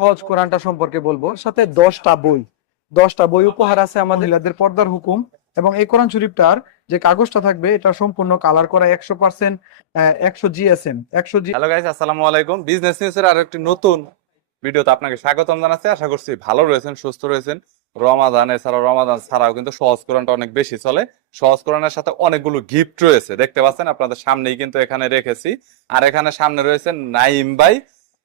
সহজ কোরআনটা সম্পর্কে বলব। সাথে দশটা বই। দশটা বই উপহার আছে আমাদের মহিলাদের পর্দার হুকুম। এবং এই কোরআন শরীফটার যে কাগজটা থাকবে, এটা সম্পূর্ণ কালার করা একশো পার্সেন্ট একশো জিএসএম একশো জি হ্যালো গাইস আসসালামু আলাইকুম। বিজনেস নিউজের আরও একটি নতুন ভিডিওতে আপনাকে স্বাগতম জানাচ্ছি। আশা করছি ভালো রয়েছেন, সুস্থ রয়েছেন। রমাদান এছাড়াও রমাদান ছাড়াও কিন্তু সহজ কোরআনটা অনেক বেশি চলে। সহজ কোরআনের সাথে অনেকগুলো গিফট রয়েছে। দেখতে পাচ্ছেন, আপনাদের সামনেই কিন্তু এখানে রেখেছি। আর এখানে সামনে রয়েছে নাইম ভাই।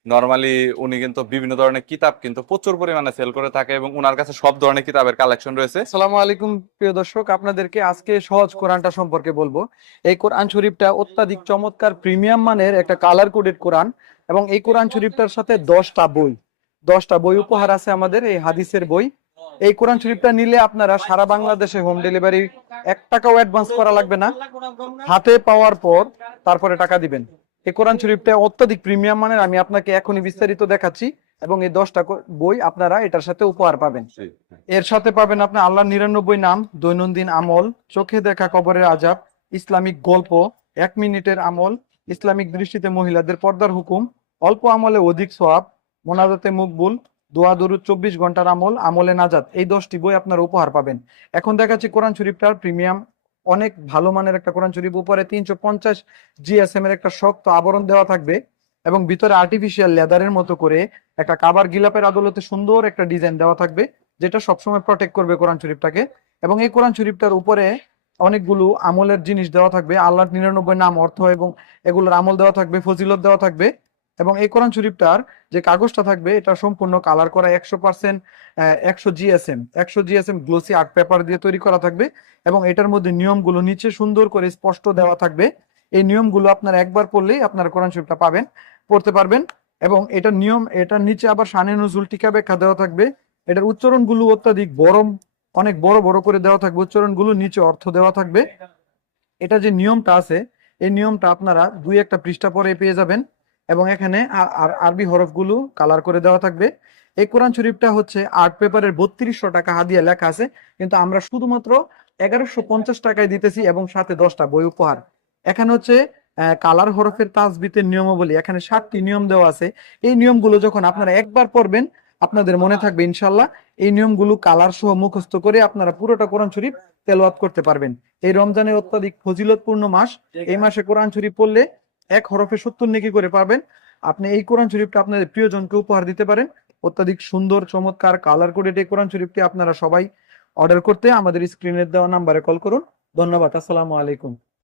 নর্মালি উনি কিন্তু বিভিন্ন ধরনের কিতাব কিন্তু প্রচুর পরিমাণে সেল করে থাকে এবং উনার কাছে সব ধরনের কিতাবের কালেকশন রয়েছে। আসসালামু আলাইকুম, প্রিয় দর্শক। আপনাদেরকে আজকে সহজ কোরআনটা সম্পর্কে বলব। এই কোরআন শরীফটা অত্যাধিক চমৎকার প্রিমিয়াম মানের একটা কালার কোডেড কোরআন এবং এই কোরআন শরীফটার সাথে দশটা বই দশটা বই উপহার আছে আমাদের, এই হাদিসের বই। এই কোরআন শরীফটা নিলে আপনারা সারা বাংলাদেশে হোম ডেলিভারি এক টাকাও অ্যাডভান্স করা লাগবে না। হাতে পাওয়ার পর তারপরে টাকা দিবেন। এই কোরআন শরীফটা অত্যাধিক প্রিমিয়াম মানের আমি আপনাকে এখনই বিস্তারিত দেখাচ্ছি। এবং এই দশটা বই আপনারা এটার সাথে উপহার পাবেন। এর সাথে পাবেন আপনার আল্লাহর নিরানব্বই নাম দৈনন্দিন আমল চোখে দেখা কবরের আজাব ইসলামিক গল্প এক মিনিটের আমল ইসলামিক দৃষ্টিতে মহিলাদের পর্দার হুকুম অল্প আমলে অধিক সোয়াব মোনাজাতে মুকবুল দোয়া দরুদ চব্বিশ ঘণ্টার আমল আমলে নাজাত। এই দশটি বই আপনারা উপহার পাবেন। এখন দেখাচ্ছি কোরআন শরীফটার প্রিমিয়াম অনেক ভালো মানের একটা কোরআন শরীফ, উপরে তিনশো পঞ্চাশ জিএসএম এর একটা শক্ত আবরণ দেওয়া থাকবে এবং ভিতরে আর্টিফিশিয়াল লেদারের মতো করে একটা কাবার গিলাপের আদলতে সুন্দর একটা ডিজাইন দেওয়া থাকবে, যেটা সবসময় প্রটেক্ট করবে কোরআন শরীফটাকে। এবং এই কোরআন শরীফটার উপরে অনেকগুলো আমলের জিনিস দেওয়া থাকবে, আল্লাহর নিরানব্বই নাম অর্থ এবং এগুলোর আমল দেওয়া থাকবে, ফজিলত দেওয়া থাকবে। এবং এই কোরআন শরীফটার যে কাগজটা থাকবে, এটা সম্পূর্ণ কালার করা একশো পার্সেন্ট একশো জিএসএম একশো জিএসএম গ্লোসি আর্ট পেপার দিয়ে তৈরি করা থাকবে এবং এটার মধ্যে নিয়মগুলো নিচে সুন্দর করে স্পষ্ট দেওয়া থাকবে। এই নিয়মগুলো আপনারা একবার পড়লেই আপনার কোরআন শরীফটা পাবেন, পড়তে পারবেন এবং এটার নিয়ম, এটার নিচে আবার শানে নজুল টিকা ব্যাখ্যা দেওয়া থাকবে। এটার উচ্চারণগুলো অত্যাধিক বড় অনেক বড় বড় করে দেওয়া থাকবে, উচ্চারণগুলো নিচে অর্থ দেওয়া থাকবে। এটা যে নিয়মটা আছে, এই নিয়মটা আপনারা দুই একটা পৃষ্ঠা পরে পেয়ে যাবেন। এবং এখানে আরবি হরফগুলো কালার করে দেওয়া থাকবে। এই কোরআন শরীফটা হচ্ছে আর্ট পেপারের বত্রিশশো টাকা হাদিয়া লেখা আছে, কিন্তু আমরা শুধুমাত্র এগারোশো পঞ্চাশ টাকায় দিতেছি এবং সাথে দশটা বই উপহার। এখানে হচ্ছে কালার হরফের তাজবিতের নিয়মাবলী। এখানে সাতটি নিয়ম দেওয়া আছে। এই নিয়মগুলো যখন আপনারা একবার পড়বেন, আপনাদের মনে থাকবে ইনশাল্লাহ, এই নিয়মগুলো কালার সহ মুখস্থ করে আপনারা পুরোটা কোরআন শরীফ তেলাওয়াত করতে পারবেন। এই রমজানের অত্যাধিক ফজিলতপূর্ণ মাস, এই মাসে কোরআন শরীফ পড়লে এক হরফে সত্তর নেকি করে পাবেন। আপনি এই কোরআন শরীফটা আপনাদের প্রিয়জনকে উপহার দিতে পারেন। অত্যাধিক সুন্দর, চমৎকার কালার কোডেড এই কোরআন শরীফটি আপনারা সবাই অর্ডার করতে আমাদের স্ক্রিনের দেওয়া নাম্বারে কল করুন। ধন্যবাদ, আসসালামু আলাইকুম।